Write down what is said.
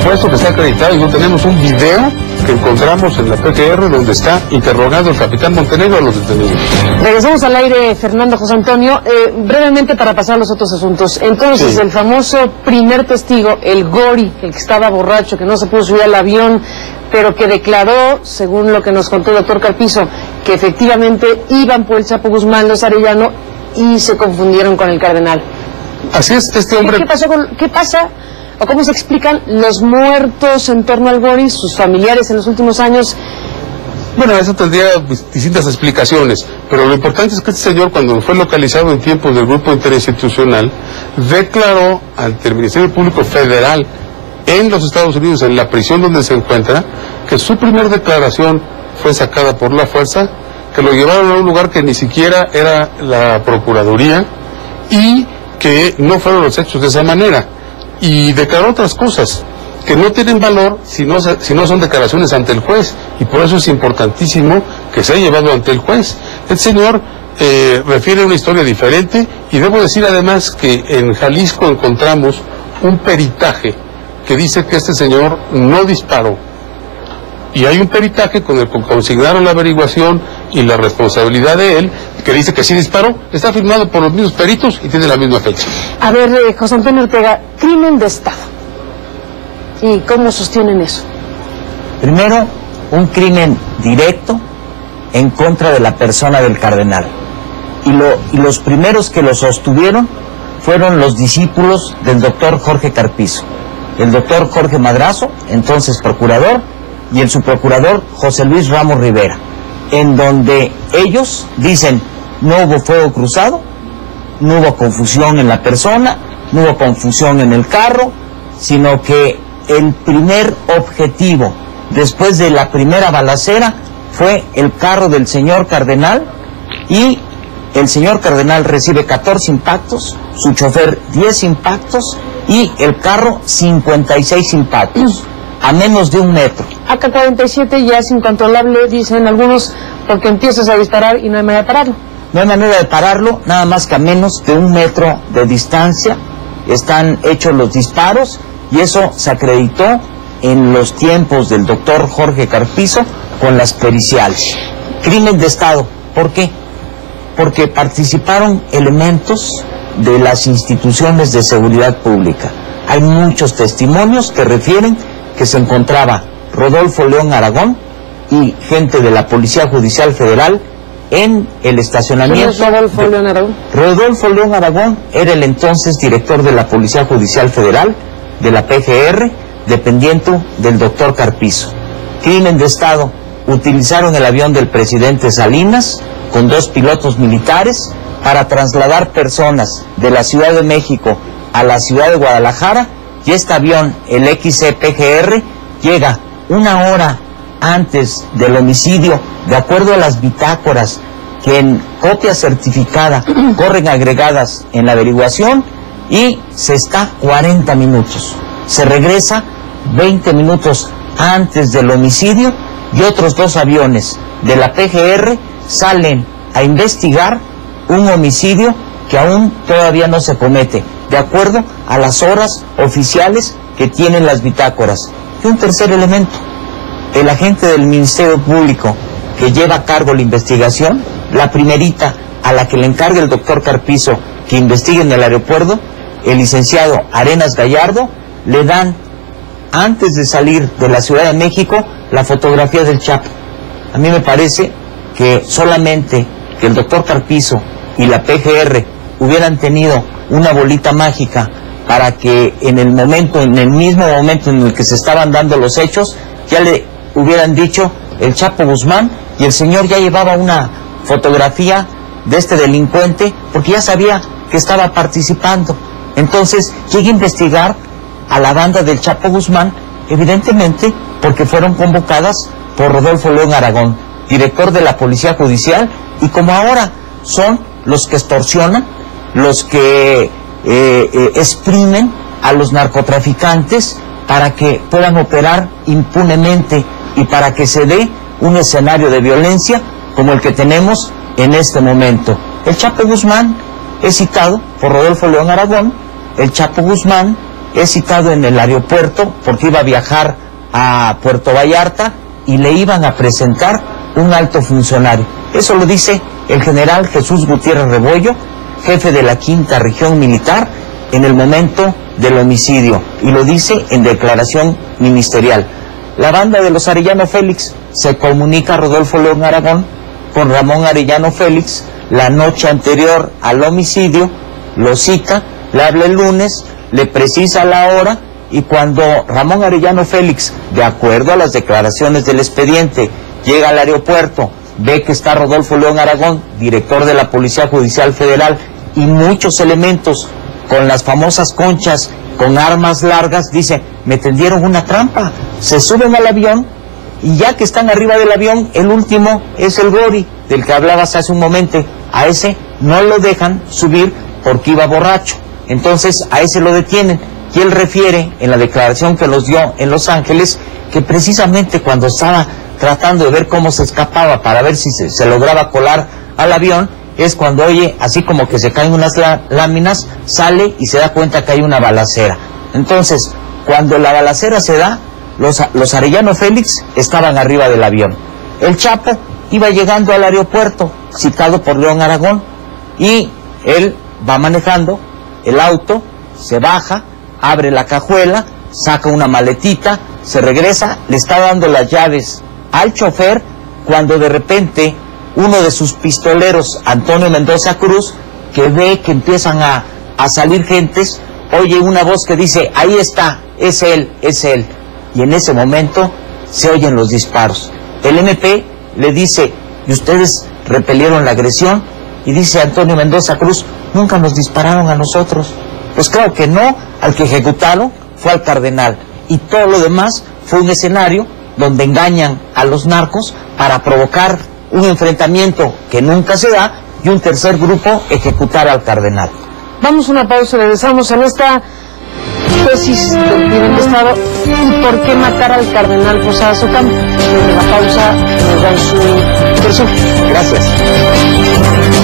supuesto que está acreditado, y no tenemos un video que encontramos en la PGR donde está interrogado el capitán Montenegro a los detenidos. Regresamos al aire, Fernando José Antonio, brevemente para pasar a los otros asuntos. Entonces, sí, el famoso primer testigo, el Gori, el que estaba borracho, que no se pudo subir al avión, pero que declaró, según lo que nos contó el doctor Carpizo, que efectivamente iban por el Chapo Guzmán, los Arellano, y se confundieron con el cardenal. Así es, este hombre... ¿Qué pasa o cómo se explican los muertos en torno al Gori, sus familiares en los últimos años? Bueno, eso tendría distintas explicaciones, pero lo importante es que este señor, cuando fue localizado en tiempos del Grupo Interinstitucional, declaró ante el Ministerio Público Federal en los Estados Unidos, en la prisión donde se encuentra, que su primera declaración fue sacada por la fuerza, que lo llevaron a un lugar que ni siquiera era la Procuraduría y que no fueron los hechos de esa manera. Y declaró otras cosas que no tienen valor si no son declaraciones ante el juez, y por eso es importantísimo que se haya llevado ante el juez. El señor refiere una historia diferente, y debo decir además que en Jalisco encontramos un peritaje que dice que este señor no disparó, y hay un peritaje con el que consignaron la averiguación y la responsabilidad de él, que dice que sí disparó. Está firmado por los mismos peritos y tiene la misma fecha. A ver, José Antonio Ortega, crimen de Estado, ¿y cómo sostienen eso? Primero, un crimen directo en contra de la persona del cardenal, y los primeros que lo sostuvieron fueron los discípulos del doctor Jorge Carpizo, el doctor Jorge Madrazo, entonces procurador, y el subprocurador José Luis Ramos Rivera, en donde ellos dicen: no hubo fuego cruzado, no hubo confusión en la persona, no hubo confusión en el carro, sino que el primer objetivo, después de la primera balacera, fue el carro del señor cardenal, y el señor cardenal recibe 14 impactos, su chofer 10 impactos, y el carro 56 impactos, a menos de 1 metro. AK-47 ya es incontrolable, dicen algunos, porque empiezas a disparar y no hay manera de pararlo. No hay manera de pararlo, nada más que a menos de 1 metro de distancia están hechos los disparos, y eso se acreditó en los tiempos del doctor Jorge Carpizo con las periciales. Crimen de Estado, ¿por qué? Porque participaron elementos de las instituciones de seguridad pública. Hay muchos testimonios que refieren que se encontraba Rodolfo León Aragón y gente de la Policía Judicial Federal en el estacionamiento. ¿Quién es Rodolfo León Aragón? Rodolfo León Aragón era el entonces director de la Policía Judicial Federal, de la PGR, dependiente del doctor Carpizo. Crimen de Estado: utilizaron el avión del presidente Salinas con 2 pilotos militares para trasladar personas de la Ciudad de México a la ciudad de Guadalajara, y este avión, el XC-PGR, llega 1 hora antes del homicidio, de acuerdo a las bitácoras que en copia certificada corren agregadas en la averiguación, y se está 40 minutos. Se regresa 20 minutos antes del homicidio, y otros 2 aviones de la PGR salen a investigar un homicidio que aún todavía no se comete, de acuerdo a las horas oficiales que tienen las bitácoras. Y un tercer elemento: el agente del Ministerio Público que lleva a cargo la investigación, la primerita a la que le encarga el doctor Carpizo que investigue en el aeropuerto, el licenciado Arenas Gallardo, le dan, antes de salir de la Ciudad de México, la fotografía del Chapo. A mí me parece que solamente que el doctor Carpizo y la PGR hubieran tenido una bolita mágica para que en el mismo momento en el que se estaban dando los hechos, ya le hubieran dicho el Chapo Guzmán, y el señor ya llevaba una fotografía de este delincuente porque ya sabía que estaba participando. Entonces llega a investigar a la banda del Chapo Guzmán, evidentemente porque fueron convocadas por Rodolfo León Aragón, director de la Policía Judicial, y como ahora son los que extorsionan, los que exprimen a los narcotraficantes para que puedan operar impunemente y para que se dé un escenario de violencia como el que tenemos en este momento. El Chapo Guzmán es citado por Rodolfo León Aragón. El Chapo Guzmán es citado en el aeropuerto porque iba a viajar a Puerto Vallarta y le iban a presentar un alto funcionario. Eso lo dice el general Jesús Gutiérrez Rebollo, jefe de la 5ª Región Militar, en el momento del homicidio, y lo dice en declaración ministerial. La banda de los Arellano Félix se comunica a Rodolfo León Aragón con Ramón Arellano Félix la noche anterior al homicidio, lo cita, le habla el lunes, le precisa la hora, y cuando Ramón Arellano Félix, de acuerdo a las declaraciones del expediente, llega al aeropuerto, ve que está Rodolfo León Aragón, director de la Policía Judicial Federal, y muchos elementos con las famosas conchas, con armas largas, dice, me tendieron una trampa. Se suben al avión, y ya que están arriba del avión, el último es el Gori, del que hablabas hace un momento. A ese no lo dejan subir porque iba borracho. Entonces a ese lo detienen. Y él refiere en la declaración que nos dio en Los Ángeles que precisamente cuando estaba tratando de ver cómo se escapaba para ver si se lograba colar al avión, es cuando oye así como que se caen unas láminas, sale y se da cuenta que hay una balacera. Entonces, cuando la balacera se da, los Arellano Félix estaban arriba del avión. El Chapo iba llegando al aeropuerto, citado por León Aragón, y él va manejando el auto, se baja, abre la cajuela, saca una maletita, se regresa, le está dando las llaves al chofer, cuando de repente uno de sus pistoleros, Antonio Mendoza Cruz, que ve que empiezan a salir gentes, oye una voz que dice, ahí está, es él, es él. Y en ese momento se oyen los disparos. El MP le dice, ¿y ustedes repelieron la agresión? Y dice Antonio Mendoza Cruz, nunca nos dispararon a nosotros. Pues claro que no, al que ejecutaron fue al cardenal. Y todo lo demás fue un escenario donde engañan a los narcos para provocar un enfrentamiento que nunca se da y un tercer grupo ejecutar al cardenal. Vamos a una pausa, regresamos en esta tesis del crimen de Estado y por qué matar al cardenal Posada Socampo. Desde la pausa nos dan su versión. Gracias.